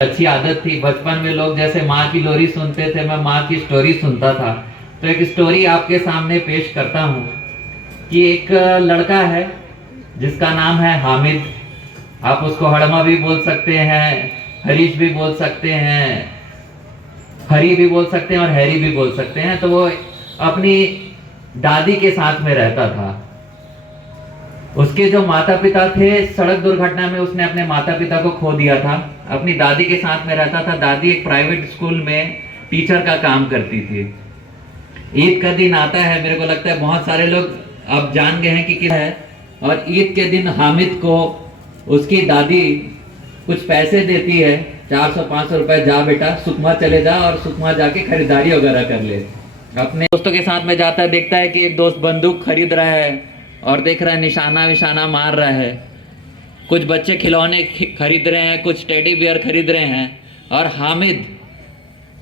अच्छी आदत थी। बचपन में लोग जैसे माँ की लोरी सुनते थे, मैं माँ की स्टोरी सुनता था। तो एक स्टोरी आपके सामने पेश करता हूँ कि एक लड़का है जिसका नाम है हामिद। आप उसको हड़मा भी बोल सकते हैं, हरीश भी बोल सकते हैं, हरी भी बोल सकते हैं और हैरी भी बोल सकते हैं। तो वो अपनी दादी के साथ में रहता था। उसके जो माता पिता थे, सड़क दुर्घटना में उसने अपने माता पिता को खो दिया था। अपनी दादी के साथ में रहता था। दादी एक प्राइवेट स्कूल में टीचर का काम करती थी। ईद का दिन आता है, मेरे को लगता है बहुत सारे लोग अब जान गए हैं कि क्या है। और ईद के दिन हामिद को उसकी दादी कुछ पैसे देती है, 400-500 रुपए, जा बेटा सुकमा चले जा और सुकमा जाके खरीदारी वगैरह कर ले। अपने दोस्तों के साथ में जाता है, देखता है कि एक दोस्त बंदूक खरीद रहा है और देख रहा है निशाना विशाना मार रहा है। कुछ बच्चे खिलौने खरीद रहे हैं, कुछ टेडी बियर खरीद रहे हैं। और हामिद,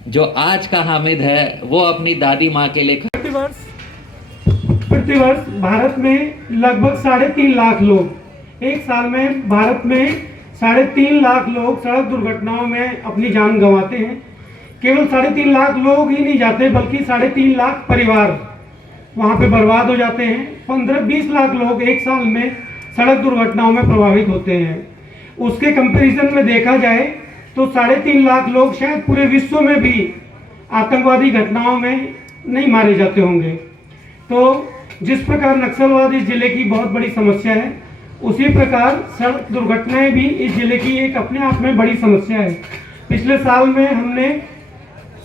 जो आज का हामिद है, वो अपनी दादी माँ के लिए प्रतिवर्ष भारत में लगभग 3.5 लाख लोग, एक साल में भारत में 3.5 लाख लोग सड़क दुर्घटनाओं में अपनी जान गंवाते हैं। केवल 3.5 लाख लोग ही नहीं जाते, बल्कि 3.5 लाख परिवार वहां पे बर्बाद हो जाते हैं। 15-20 लाख लोग एक साल में सड़क दुर्घटनाओं में प्रभावित होते हैं। उसके कंपैरिजन में देखा जाए तो 3.5 लाख लोग शायद पूरे विश्व में भी आतंकवादी घटनाओं में नहीं मारे जाते होंगे। तो जिस प्रकार नक्सलवाद इस जिले की बहुत बड़ी समस्या है, उसी प्रकार सड़क दुर्घटनाएं भी इस जिले की एक अपने आप में बड़ी समस्या है। पिछले साल में हमने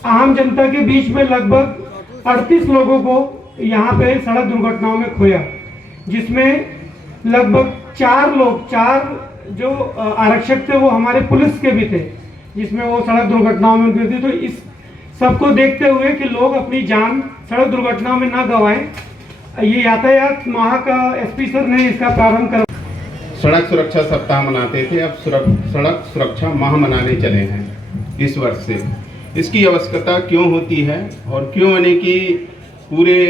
आम जनता के बीच में लगभग 38 लोगों को यहाँ पे सड़क दुर्घटनाओं में खोया, जिसमें लगभग 4 जो आरक्षक थे वो हमारे पुलिस के भी थे, जिसमें वो सड़क दुर्घटनाओं में गिरते। तो इस सबको देखते हुए कि लोग अपनी जान सड़क दुर्घटनाओं में ना गंवाएं, ये यातायात माह का एसपी सर ने इसका प्रारंभ करा। सड़क सुरक्षा सप्ताह मनाते थे, अब सड़क सुरक्षा माह मनाने चले हैं इस वर्ष से। इसकी आवश्यकता क्यों होती है और क्यों यानी कि पूरे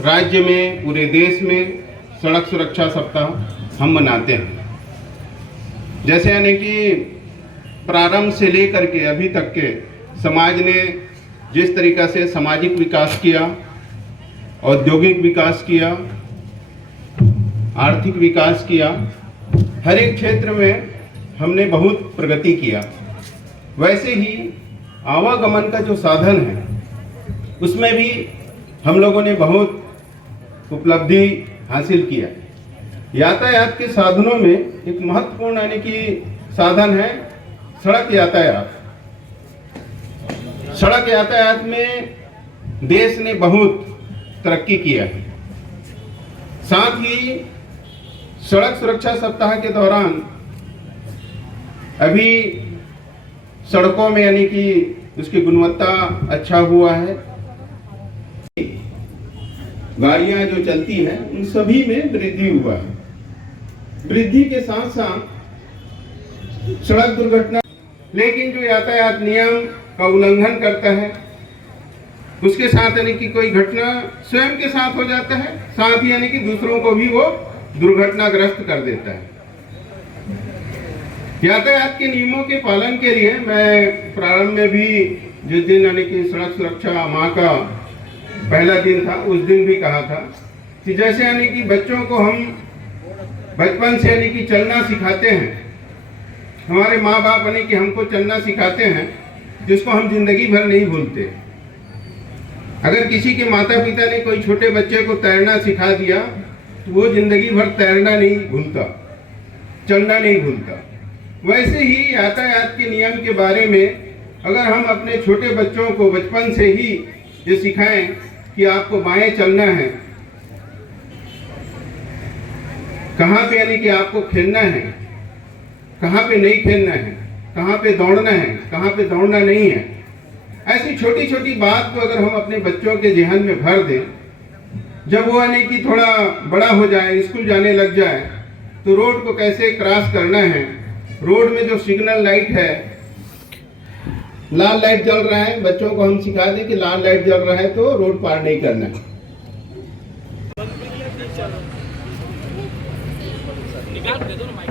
राज्य में, पूरे देश में सड़क सुरक्षा सप्ताह हम मनाते हैं। जैसे यानी कि प्रारंभ से लेकर के अभी तक के समाज ने जिस तरीक़ा से सामाजिक विकास किया, औद्योगिक विकास किया, आर्थिक विकास किया, हर एक क्षेत्र में हमने बहुत प्रगति किया, वैसे ही आवागमन का जो साधन है उसमें भी हम लोगों ने बहुत उपलब्धि हासिल किया। यातायात के साधनों में एक महत्वपूर्ण यानी कि साधन है सड़क यातायात। सड़क यातायात में देश ने बहुत तरक्की किया है। साथ ही सड़क सुरक्षा सप्ताह के दौरान अभी सड़कों में यानी कि उसकी गुणवत्ता अच्छा हुआ है। गाड़ियां जो चलती हैं उन सभी में वृद्धि हुआ है। वृद्धि के साथ साथ सड़क दुर्घटना, लेकिन जो यातायात नियम का उल्लंघन करता है उसके साथ यानी कि कोई घटना स्वयं के साथ हो जाता है, साथ ही यानी कि दूसरों को भी वो दुर्घटनाग्रस्त कर देता है। यातायात के नियमों के पालन के लिए मैं प्रारंभ में भी जिस दिन यानी कि सड़क सुरक्षा माह का पहला दिन था, उस दिन भी कहा था कि जैसे यानी कि बच्चों को हम बचपन से यानी कि चलना सिखाते हैं, हमारे माँ बाप यानी कि हमको चलना सिखाते हैं, जिसको हम जिंदगी भर नहीं भूलते। अगर किसी के माता पिता ने कोई छोटे बच्चे को तैरना सिखा दिया तो वो जिंदगी भर तैरना नहीं भूलता, चलना नहीं भूलता। वैसे ही यातायात के नियम के बारे में अगर हम अपने छोटे बच्चों को बचपन से ही ये सिखाएं कि आपको बाएं चलना है, कहाँ पे यानी कि आपको खेलना है, कहाँ पे नहीं खेलना है, कहाँ पे दौड़ना है, कहाँ पे दौड़ना नहीं है, ऐसी छोटी छोटी बात को अगर हम अपने बच्चों के ज़हन में भर दें, जब वो यानी कि थोड़ा बड़ा हो जाए, स्कूल जाने लग जाए, तो रोड को कैसे क्रॉस करना है, रोड में जो सिग्नल लाइट है, लाल लाइट जल रहा है, बच्चों को हम सिखा दें कि लाल लाइट जल रहा है तो रोड पार नहीं करना है। निकाल दे दो ना माइक।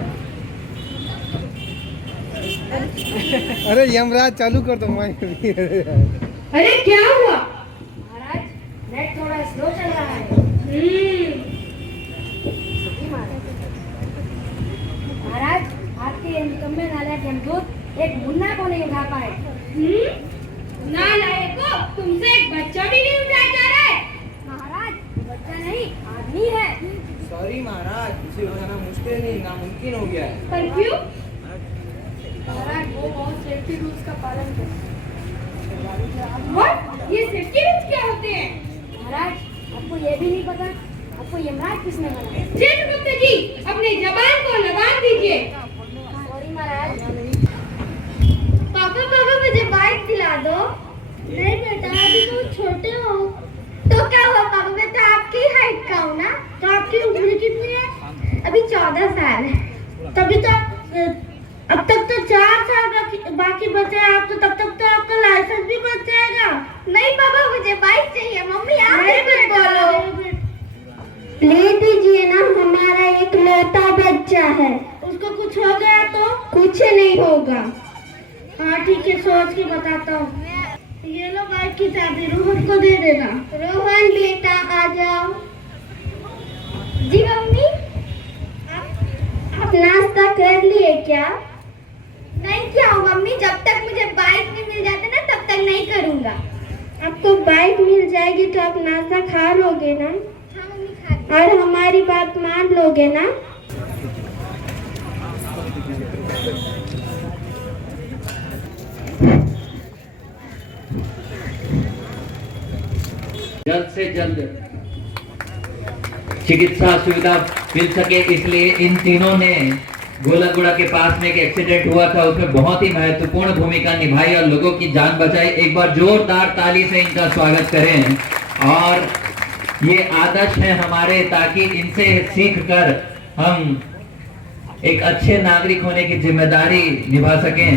अरे यमराज चालू कर दो माइक। अरे क्या हुआ? महाराज नेट थोड़ा स्लो चल रहा है। महाराज आपके निकम्मे नालायक यमदूत एक मुन्ना को नहीं उठा पाए। नालायको, तुमसे एक बच्चा भी नहीं उठाया जा रहा है। महाराज बच्चा नहीं आदमी है। सॉरी महाराज, इसे उठाना मुश्किल नहीं नामुमकिन हो गया है। पर क्यों? महाराज वो बहुत सेफ्टी रूल्स का पालन करते What? ये सेफ्टी रूल्स क्या होते हैं? महाराज आपको ये भी नहीं पता आपको यमराज किसने बनाया? चंद्रगुप्त जी, अपनी जबान को लगाम दीजिए। सॉरी महाराज। पापा मुझे बाइक दिला दो। नहीं बेटा अभी तुम छोटे हो। तो क्या हुआ पापा, मैं तो आपकी हाइट का हूँ ना। तो आपकी उम्र कितनी है? अभी 14 साल है। तभी तो अब तक तो 4 साल बाकी बचे हैं। आप तो तब तक तो आपका लाइसेंस भी बच जाएगा। नहीं पापा, मुझे बाइक चाहिए। मम्मी आप नहीं ही कुछ बोलो। ले दीजिए ना, हमारा एक लौता बच्चा है। उसको कुछ हो गया तो कुछ नहीं होगा। हाँ ठीक है, सोच के बताता हूँ। ये लो बाइक की चाबी, रोहन को दे देना। रोहन बेटा आ जाओ। जी मम्मी। आप नाश्ता कर लिए क्या? नहीं क्या हो मम्मी, जब तक मुझे बाइक नहीं मिल जाता ना तब तक नहीं करूँगा। आपको बाइक मिल जाएगी तो आप नाश्ता खा लोगे ना? हाँ मम्मी खा। और हमारी बात मान लोगे ना? जल्द से जल्द चिकित्सा सुविधा मिल सके, इसलिए इन तीनों ने गोलकगुड़ा के पास में एक एक्सीडेंट हुआ था, उसमें बहुत ही महत्वपूर्ण भूमिका निभाई और लोगों की जान बचाई। एक बार जोरदार ताली से इनका स्वागत करें। और ये आदर्श है हमारे, ताकि इनसे सीख कर हम एक अच्छे नागरिक होने की जिम्मेदारी निभा सकें।